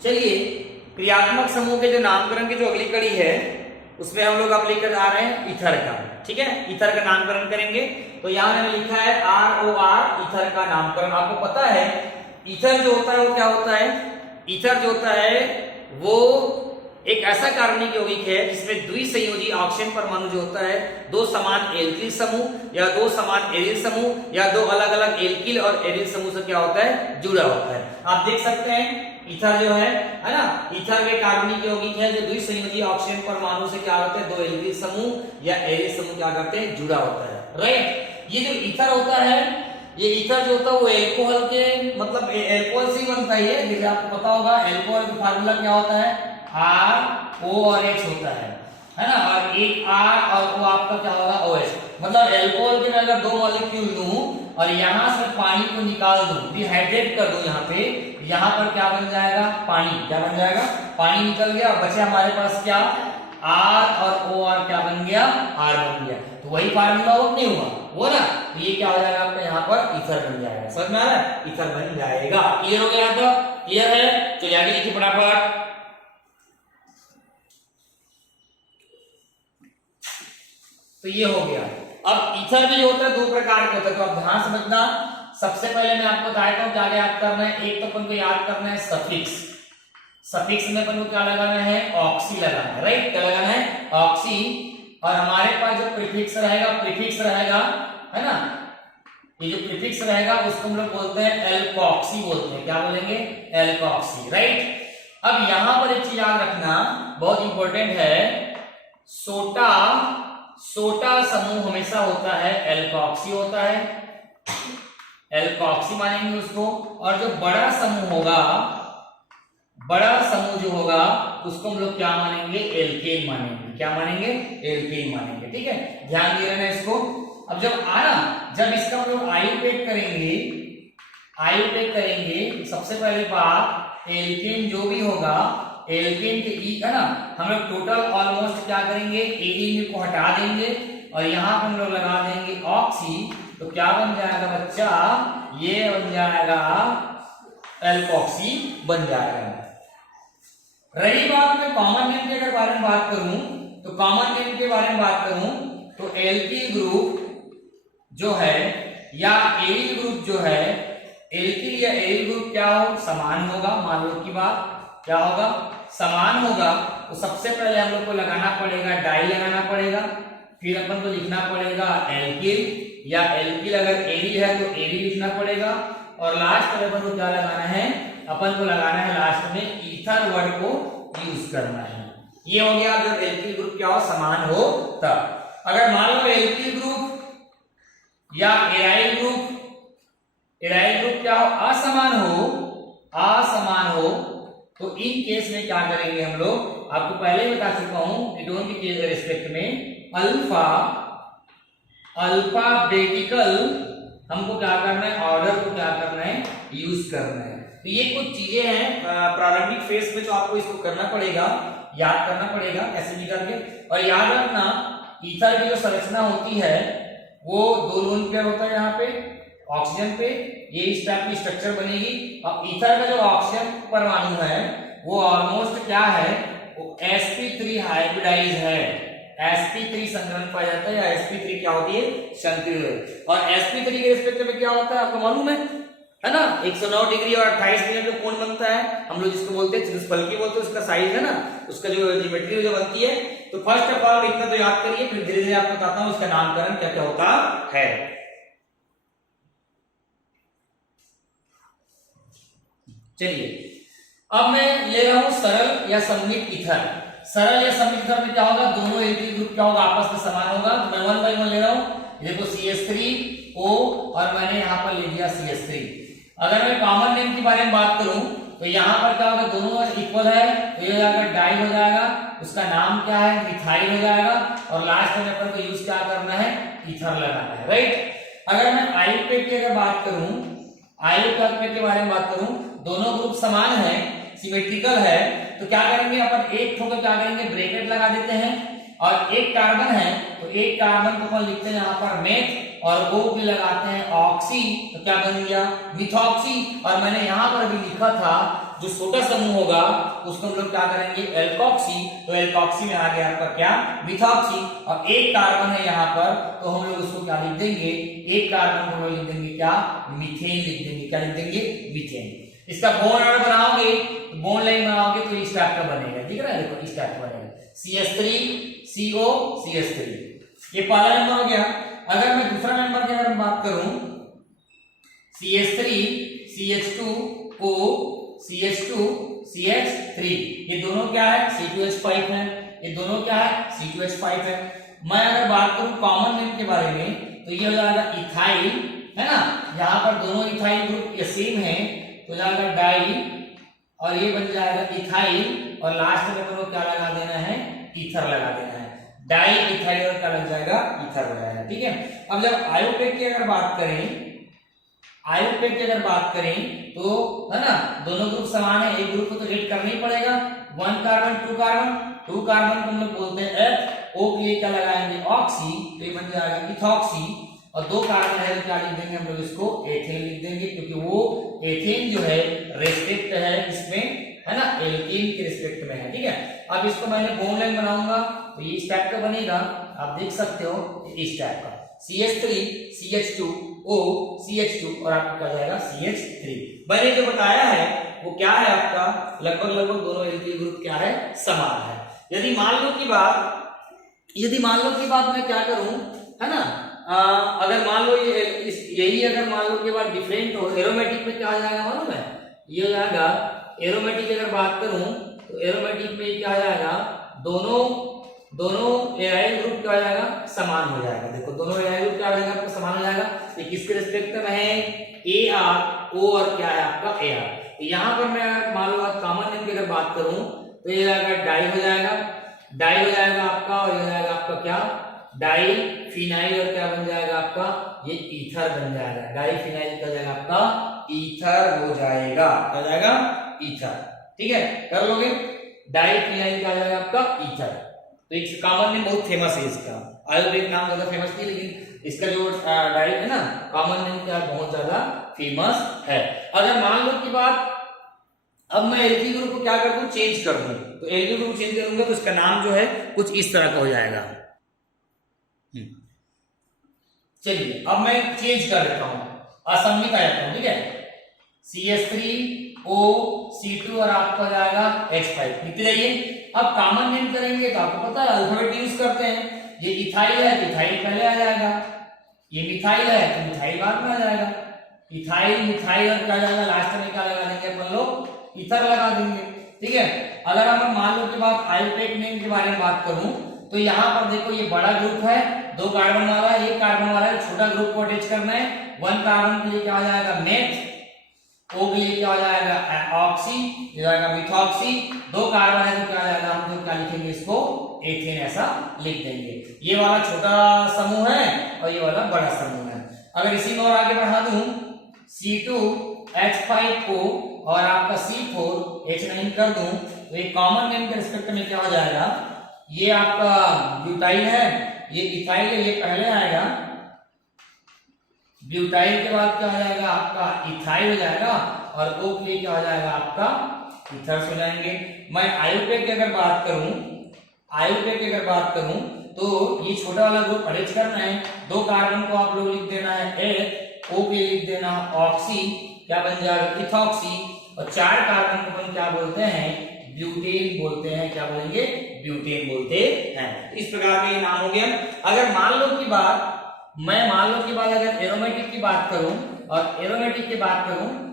चलिए क्रियात्मक समूह के जो नामकरण की जो अगली कड़ी है उसमें हम लोग अब लेकर आ रहे हैं ईथर का। ठीक है, ईथर का नामकरण करेंगे। तो यहाँ मैंने लिखा है ROR, ईथर का नामकरण। आपको पता है ईथर जो होता है वो क्या होता है? ईथर जो होता है वो एक ऐसा कार्बनिक यौगिक है जिसमें द्विसंयोजी ऑक्सीजन परमाणु जो होता है दो समान एल्किल समूह या दो समान एरिल समूह या दो अलग अलग एल्किल और एरिल समूह से क्या होता है, जुड़ा होता है। आप देख सकते हैं ईथर जो है ना, ईथर के कार्बनिक यौगिक है जो द्विसंयोजी ऑक्सीजन परमाणु से क्या होता है, दो एल्किल समूह या एरिल समूह क्या करते हैं, जुड़ा होता है। राइट, ये जो ईथर होता है, ये ईथर जो होता है वो एल्कोहल के मतलब एल्कोहल से ही बनता है। जैसे आपको पता होगा एल्कोहल का फार्मूला क्या होता है, R O और H होता है ना। और एक R और O आपका क्या होगा, OH। मतलब एल्कोहल के मैं अगर दो मॉलिक्यूल लूं और यहां से पानी को निकाल दूं, डिहाइड्रेट कर दूं यहाँ पे, यहाँ पर क्या बन जाएगा, पानी। क्या बन जाएगा, पानी निकल गया, बचे हमारे पास क्या, R और OR क्या बन गया, R बन गया। तो वही फार्मूला वो नहीं हुआ वो ना, तो ये क्या हो जाएगा आपका यहाँ पर ईथर बन जाएगा। समझ में आ रहा है, ईथर बन जाएगा। क्लियर हो गया आपका, क्लियर है? चलिए आगे लिखिए फटाफट। तो ये हो गया। अब ईथर भी होता है दो प्रकार के होता है, तो आप ध्यान समझना। सबसे पहले मैं आपको बताता हूं क्या याद करना है। एक तो अपन को याद करना है सफिक्स। सफिक्स में अपन को क्या लगाना है, ऑक्सी लगाना है। राइट, क्या लगाना है, ऑक्सी। और हमारे पास जो प्रीफिक्स रहेगा, प्रीफिक्स रहेगा है ना, ये जो प्रीफिक्स रहेगा उसको हम लोग बोलते हैं एल्कोक्सी बोलते हैं। क्या बोलेंगे, एल्कोक्सी। राइट, अब यहां पर एक चीज याद रखना बहुत इंपॉर्टेंट है, सोटा समूह हमेशा होता है एल्कोक्सी होता है, एल्कोक्सी मानेंगे उसको। और जो बड़ा समूह होगा, बड़ा समूह जो होगा उसको हम लोग क्या मानेंगे, एल्केन मानेंगे। क्या मानेंगे, एल्केन मानेंगे। ठीक है, ध्यान दे रहे हैं इसको। अब जब इसका हम लोग आयुपेट करेंगे, सबसे पहले बात एल्केन जो भी होगा, एल्केन के ई है ना, हम लोग टोटल ऑलमोस्ट क्या करेंगे, एरिन को हटा देंगे और यहाँ पर हम लोग लगा देंगे ऑक्सी। तो क्या बन जाएगा बच्चा, ये बन जाएगा एल्कोक्सी बन जाएगा। रही बात में कॉमन नेम के बारे में बात करूं, तो कॉमन नेम के बारे में बात करूं तो एल्किल ग्रुप जो है या एरिल ग्रुप जो है, एल्किल या एरिल ग्रुप क्या हो, समान होगा। मान लो की बात क्या होगा, समान होगा। तो सबसे पहले हम लोग को लगाना पड़ेगा, डाई लगाना पड़ेगा, फिर अपन को लिखना पड़ेगा एल्किल, या एल्किल अगर एरिल है तो एरिल लिखना पड़ेगा। और लास्ट में अपन को क्या लगाना है, अपन को लगाना है लास्ट में ईथर वर्ड को यूज करना है। ये हो गया जब एल्किल ग्रुप क्या हो, समान हो तब। अगर मान लो एल्किल ग्रुप या एराइल ग्रुप क्या हो, असमान हो, तो इन केस में क्या करेंगे हम लोग, आपको पहले ही बता चुका हूं कीटोन के केस के रिस्पेक्ट में, अल्फाबेटिकल हमको क्या करना है, ऑर्डर को क्या करना है, यूज करना है। तो ये कुछ चीजें हैं प्रारंभिक फेज में जो आपको इसको करना पड़ेगा, याद करना पड़ेगा कैसे भी करके। और याद रखना ईथर की जो संरचना होती है वो दो लोन पेयर होता है, यहाँ पे ऑक्सीजन पे ये इस टाइप की स्ट्रक्चर बनेगी। अब ईथर का जो ऑक्सीजन परमाणु है वो ऑलमोस्ट क्या है, वो sp3 हाइब्रिडाइज है, sp3 संकरण पाया जाता है, या sp3 क्या होती है, संकरित। और sp3 के रिस्पेक्ट में क्या होता है आपको मालूम है ना, 109 डिग्री और 28 मिनट का कोण बनता है, हम लोग जिसको बोलते हैं चतुष्फलकी बोलते हैं, उसका साइज है ना, उसका जो ज्योमेट्री जो बनती है। तो फर्स्ट ऑफ ऑल इतना तो याद करिए, फिर धीरे धीरे आपको बताता हूं इसका नामकरण क्या क्या होता है। चलिए अब मैं ले रहा हूं सरल या सममित ईथर। सरल या सममित ईथर में क्या होगा, दोनों एल्किल ग्रुप क्या होगा, आपस में समान होगा। तो मैं 1 by 1 ले रहा हूं। देखो CH3O और मैंने यहां पर ले लिया CH3। अगर मैं कॉमन नेम के बारे में बात करूं तो यहां पर क्या होगा, दोनों इक्वल है, तो ये हो जाएगा डाई हो जाएगा, उसका नाम क्या है, मिथाइल हो जाएगा। और लास्ट में अपन को यूज क्या करना है, ईथर लगाना है। राइट, अगर मैं आयुपेट की अगर बात करूं, आयुपेट के बारे में बात करूं, दोनों ग्रुप समान है, सिमेट्रिकल है, तो क्या करेंगे अपन, एक ठोकर क्या करेंगे, ब्रैकेट लगा देते हैं। और एक कार्बन है तो एक कार्बन को अपन लिखते हैं यहाँ पर मेथ और O पे लगाते हैं ऑक्सी, तो क्या बन गया मिथॉक्सी। और मैंने यहाँ पर भी लिखा था जो छोटा समूह होगा उसको हम लोग क्या करेंगे एल्कोक्सी, तो एल्कोक्सी में आ गया आपका क्या मिथॉक्सी। और एक कार्बन है यहाँ पर तो हम लोग उसको क्या लिख देंगे, एक कार्बन को हम लोग लिख देंगे क्या मीथेन लिख देंगे, क्या लिख देंगे मीथेन। इसका बॉन्ड अगर बनाओगे बॉन्ड लाइन बनाओगे तो इस टाइप का बनेगा, ठीक है ना, देखो इस टाइप का बनेगा CH3CO CH3, ये पहला नंबर हो गया। अगर मैं दूसरा नंबर की अगर बात करूं CH3 CH2O CH2 CH3, ये दोनों क्या है C2H5 है, ये दोनों क्या है C2H5 है। मैं अगर बात करूं कॉमन नेम के बारे में तो ये हो जाएगा इथाइल, है ना, यहाँ पर दोनों इथाइल ग्रुप सेम है तो हो जाएगा डाई और ये बन जाएगा इथाइल और लास्ट में अपन को क्या लगा देना है ईथर लगा देना है, डाई इथाइल और क्या लग जाएगा ईथर हो जाएगा, ठीक है। अब जब आयोपेक की अगर बात करें, आयोपेक की अगर बात करें तो है ना दोनों ग्रुप समान है, एक ग्रुप को तो ऐड करना ही पड़ेगा, 1 कार्बन 2 कार्बन, 2 कार्बन को हम लोग बोलते हैं F, O के लिए क्या लगाएंगे ऑक्सी, तो ये बन जाएगा इथॉक्सी। और 2 कार्बन है तो क्या लिख देंगे हम लोग इसको एथेन लिख देंगे, क्योंकि वो एथेन जो है रेस्पेक्ट है इसमें, है ना, एल्कीन के रिस्पेक्ट में है, ठीक है। अब इसको मैंने बॉन्ड लाइन बनाऊंगा तो ये इस टाइप का बनेगा, आप देख सकते हो इस टाइप का CH3 CH2O CH2 और आपका क्या जाएगा CH3। मैंने जो बताया है वो क्या है आपका लगभग दोनों एल्किल ग्रुप क्या है समान है। यदि मान लो की बात मैं क्या करूं, है ना, अगर मान लो यही अगर मान लो के बाद डिफरेंट हो, एरोमेटिक में क्या आ जाएगा मालूम है, ये हो जाएगा एरोमेटिक अगर बात करूं तो एरोमेटिक में क्या आ जाएगा दोनों एराइल ग्रुप क्या हो जाएगा समान हो जाएगा। देखो दोनों एराइल ग्रुप क्या हो जाएगा आपका समान हो जाएगा, ये किसके रिस्पेक्ट में है AR, O और क्या है आपका AR। तो यहाँ पर मैं मान लो कॉमन नेम की अगर बात करूं तो ये जाएगा डाई हो जाएगा, डाई हो जाएगा आपका, और ये हो जाएगा आपका क्या डाई फिनाइल और क्या बन जाएगा आपका ये ईथर बन जाएगा, डाई फिनाइल क्या जाएगा आपका ईथर हो जाएगा, क्या जाएगा ईथर, ठीक है, कर लोगे। डाई फिनाइल क्या जाएगा आपका ईथर। तो एक कॉमन नेम बहुत फेमस है इसका, आयुर्वेद नाम ज्यादा फेमस नहीं लेकिन इसका जो डाई है ना कॉमन नेम क्या बहुत ज्यादा फेमस है। अगर मान लो की बात अब मैं एल्किल ग्रुप को क्या कर दूं चेंज कर दूं, तो एल्किल ग्रुप चेंज करूंगा तो इसका नाम जो है कुछ इस तरह का हो जाएगा। चलिए अब मैं चेंज कर देता हूं, असेंबली का जाता हूं, ठीक है, CH3O C2 और आपका जाएगा H5 लिखते जाइए। अब कॉमन नेम करेंगे तो आपको पता है अल्फाबेट यूज करते हैं, ये इथाइल है तो इथाइल पहले आ जाएगा, ये मिथाइल है तो मिथाइल बाद में आ जाएगा, इथाइल मिथाइल और क्या जाएगा लास्ट में क्या लगा देंगे अपन लोग ईथर लगा देंगे, ठीक है। अगर हम मान लो के बाद आयोपेक नेम के बारे में बात करूं तो यहाँ पर देखो ये बड़ा ग्रुप है 2 कार्बन वाला, 1 कार्बन वाला है, छोटा ग्रुप को अटैच करना है, 1 कार्बन के लिए क्या हो जाएगा मेथ, O के लिए क्या हो जाएगा ऑक्सी, ये जाएगा मिथॉक्सी, 2 कार्बन है तो क्या जाएगा हम तो क्या लिखेंगे इसको एथेन ऐसा लिख देंगे। ये वाला छोटा समूह है और ये वाला बड़ा समूह है। अगर इसी में और आगे बढ़ा दूं C2H5O और आपका C4H9 कर दूं तो एक कॉमन नेम के रिस्पेक्ट में क्या हो जाएगा, ये आपका ब्यूटाइल है, ये इथाइल है, ये पहले आएगा, ब्यूटाइल के बाद क्या हो जाएगा आपका इथाइल हो जाएगा और O के लिए क्या हो जाएगा आपका ईथर्स हो जाएंगे। मैं आयोपेक की अगर बात करूं तो ये छोटा वाला ग्रुप अरेंज करना है, 2 कार्बन को आप लोग लिख देना है H, O के लिए लिख देना ऑक्सी, क्या बन जाएगा इथॉक्सी, और 4 कार्बन को अपन क्या बोलते हैं ब्यूटेन बोलते हैं, क्या बोलेंगे ब्यूटेन बोलते हैं। इस प्रकार का ये नाम हो गया। अगर मान लो की बात अगर एरोमेटिक की बात करूं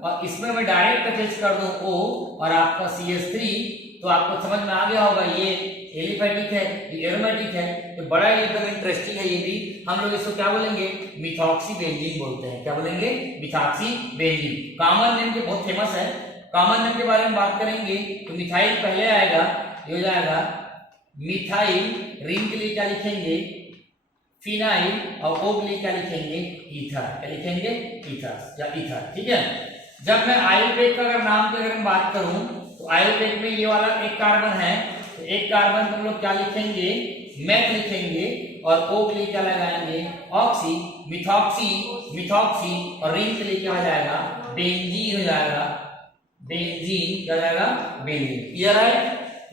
और इसमें मैं डायरेक्ट अटैच कर दूं O और आपका CH3 तो आपको समझ में आ गया होगा ये एलिफेटिक है, ये एरोमेटिक है, तो बड़ा एकदम इंटरेस्टिंग है ये भी। हम लोग इसको क्या बोलेंगे मिथॉक्सी बेंजीन बोलते हैं, क्या बोलेंगे मिथॉक्सी बेंजीन। कॉमन नेम के बहुत फेमस है, कॉमन नेम के बारे में बात करेंगे तो मिथाइल पहले आएगा, ये हो जाएगा मिथाइल, रिंग के लिए क्या लिखेंगे फिनाइल और O के लिए क्या लिखेंगे ईथर, क्या लिखेंगे ईथर या ईथर, ठीक है। जब मैं आयोपेक का अगर नाम की अगर मैं बात करूं तो आयोपेक में ये वाला 1 कार्बन है तो एक कार्बन को हम लोग क्या लिखेंगे, मेथ लिखेंगे, और O के लिए क्या लगाएंगे, ऑक्सी, मिथॉक्सी, मिथॉक्सी, और रिंग के लिए क्या हो जाएगा, बेंजीन हो जाएगा, बेंजीन क्या हो जाएगा, बेंजीन। क्लियर है?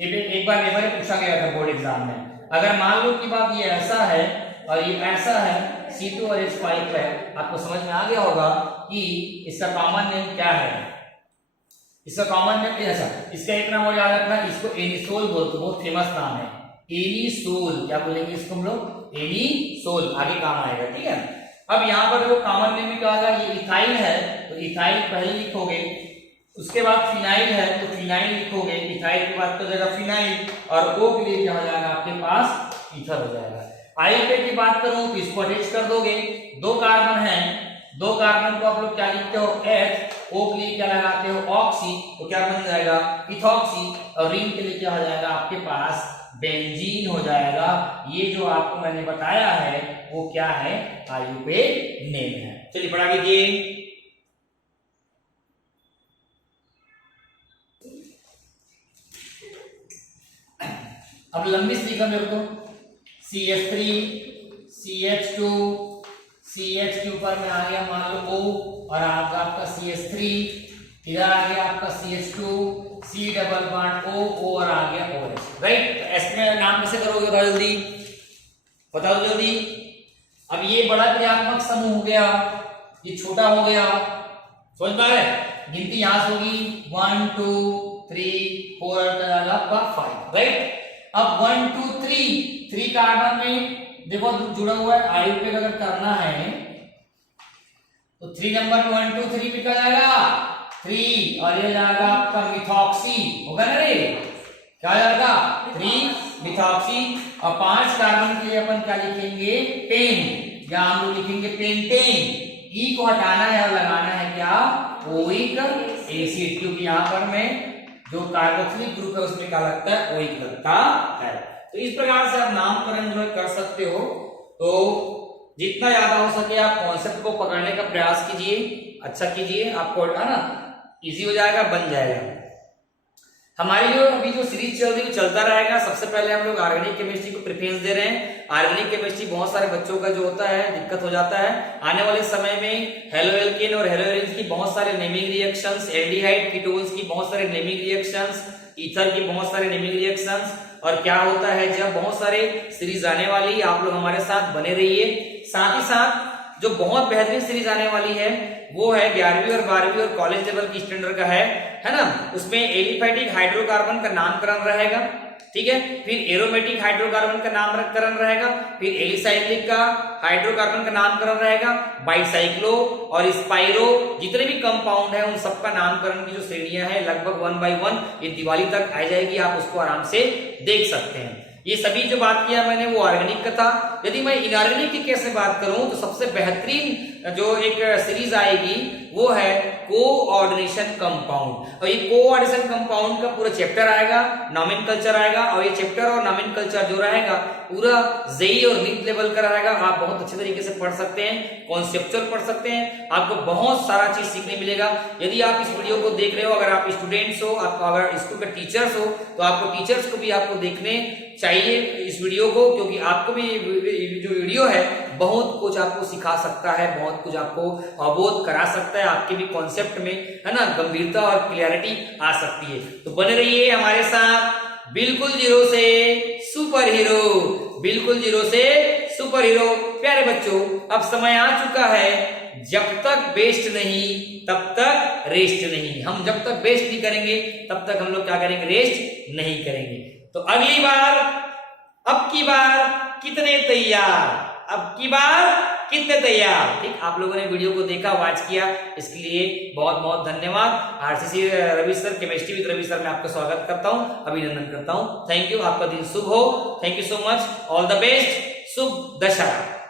ये एक बार पेपर में पूछा गया था बोर्ड एग्जाम में। अगर मान लो कि बात ये ऐसा है और ये ऐसा है, C2 और H5 है, आपको समझ में आ गया होगा कि इसका कॉमन नेम क्या है। इसका कॉमन नेम ऐसा, इसका एक नाम और याद रखना, इसको एनिसोल बोलते, बहुत फेमस नाम है, एनिसोल। क्या बोलेंगे इसको हम लोग, एनिसोल, आगे काम आएगा। ठीक है, अब यहाँ पर जो कॉमन नेम क्या होगा, ये इथाइल है तो इथाइल पहले लिखोगे, उसके बाद फिनाइल है तो फिनाइल लिखोगे, इथाइल के बाद तो जाएगा फिनाइल, और O के लिए क्या हो जाएगा आपके पास, ईथर हो जाएगा। आईयूपेट की बात करूं तो इसको अटैच कर दोगे, दो कार्बन है, दो कार्बन को आप लोग क्या लिखते हो, H, O के लिए क्या लगाते हो, ऑक्सी, तो क्या बन जाएगा, इथॉक्सी, और रिंग के लिए क्या हो जाएगा आपके पास, बेंजीन हो जाएगा। ये जो आपको मैंने बताया है वो क्या है, आईयूपेट नेम है। चलिए पढ़ा कीजिए। अब लंबी लिखा मेरे को, CH3, CH2, CH के ऊपर में आ गया मान लो O, और आपका CH3, इधर आ गया आपका CH2, C double bond O, O और आ गया OH, राइट। तो इसमें नाम कैसे करोगे, बताओ जल्दी, बताओ जल्दी। अब ये बड़ा क्रियात्मक समूह हो गया, ये छोटा हो गया, समझ पा रहे, गिनती यहां से होगी 1 2 3 4 और आपका 5, राइट। अब 1 2 3 कार्बन में देखो जुड़ा हुआ है, आईयूपेट अगर करना है तो 3 नंबर में 1 2 3 पे क्या जाएगा, 3, और ये जाएगा आपका मिथॉक्सी, होगा ना रे, क्या जाएगा 3 मिथॉक्सी, और 5 कार्बन के लिए अपन क्या लिखेंगे, पेन, या हम लोग लिखेंगे पेंटेन। ई को हटाना है और लगाना है क्या, ओइक एसिड, क्योंकि यहाँ पर में जो कार्बोक्सिलिक ग्रुप है उसमें क्या लगता है, ओइक लगता है। तो इस प्रकार से आप नामकरण जो कर सकते हो। तो जितना ज्यादा हो सके आप कॉन्सेप्ट को पकड़ने का प्रयास कीजिए, अच्छा कीजिए, आपको है ना इजी हो जाएगा, बन जाएगा। हमारी जो अभी जो सीरीज चल रही है चलता रहेगा। सबसे पहले हम लोग ऑर्गेनिक केमिस्ट्री को प्रेफरेंस दे रहे हैं। ऑर्गेनिक केमिस्ट्री बहुत सारे बच्चों का जो होता है दिक्कत हो जाता है। आने वाले समय में हेलोएल्केन और हेलोएरिन्स की बहुत सारे नेमिंग रिएक्शंस, एल्डिहाइड कीटोन्स की बहुत सारे नेमिंग रिएक्शंस, ईथर की बहुत सारे नेमिंग रिएक्शंस, और क्या होता है जब बहुत सारे सीरीज आने वाली, आप लोग हमारे साथ बने रहिए। साथ ही साथ जो बहुत बेहतरीन सीरीज आने वाली है वो है 11वीं और 12वीं और कॉलेज लेवल की स्टैंडर्ड का है ना। उसमें एलिफेटिक हाइड्रोकार्बन का नामकरण रहेगा, ठीक है, फिर एरोमेटिक हाइड्रोकार्बन का नामकरण रहेगा, फिर एलिसाइक्लिक का हाइड्रोकार्बन का नामकरण रहेगा, बाइसाइक्लो और स्पाइरो, जितने भी कंपाउंड है उन सबका नामकरण की जो श्रेणियां हैं लगभग 1 by 1 ये दिवाली तक आ जाएगी, आप उसको आराम से देख सकते हैं। ये सभी जो बात किया मैंने वो ऑर्गेनिक का था। यदि मैं इनऑर्गेनिक की केस में बात करूं तो सबसे बेहतरीन जो एक सीरीज आएगी वो है कोऑर्डिनेशन कंपाउंड, और ये कोऑर्डिनेशन कंपाउंड का पूरा चैप्टर आएगा, नॉमेनकल्चर आएगा, और ये चैप्टर और नॉमेनकल्चर जो रहेगा पूरा जेई और नीट लेवल का रहेगा। आप बहुत अच्छे तरीके से पढ़ सकते हैं, कॉन्सेप्चुअल पढ़ सकते हैं, आपको बहुत सारा चीज सीखने मिलेगा। यदि आप इस वीडियो को देख रहे हो, अगर आप स्टूडेंट्स हो, आपका अगर स्कूल के टीचर्स हो, तो आपको टीचर्स को भी आपको देखने चाहिए इस वीडियो को, क्योंकि आपको भी जो वीडियो है बहुत कुछ आपको सिखा सकता है, बहुत कुछ आपको अवबोध करा सकता है, आपके भी कॉन्सेप्ट में है ना गंभीरता और क्लियरिटी आ सकती है। तो बने रहिए हमारे साथ। बिल्कुल जीरो से सुपर हीरो, बिल्कुल जीरो से सुपर हीरो। प्यारे बच्चों, अब समय आ चुका है, जब तक बेस्ट नहीं तब तक रेस्ट नहीं। हम जब तक बेस्ट नहीं करेंगे तब तक हम लोग क्या करेंगे, रेस्ट नहीं करेंगे। तो अगली बार, अब की बार कितने तैयार, अब की बार कितने तैयार। ठीक, आप लोगों ने वीडियो को देखा, वॉच किया, इसके लिए बहुत बहुत धन्यवाद। RCC Ravi sir, chemistry with Ravi sir में आपका स्वागत करता हूं, अभिनंदन करता हूं। थैंक यू, आपका दिन शुभ हो। Thank you so much, all the best, Shubh Dussehra.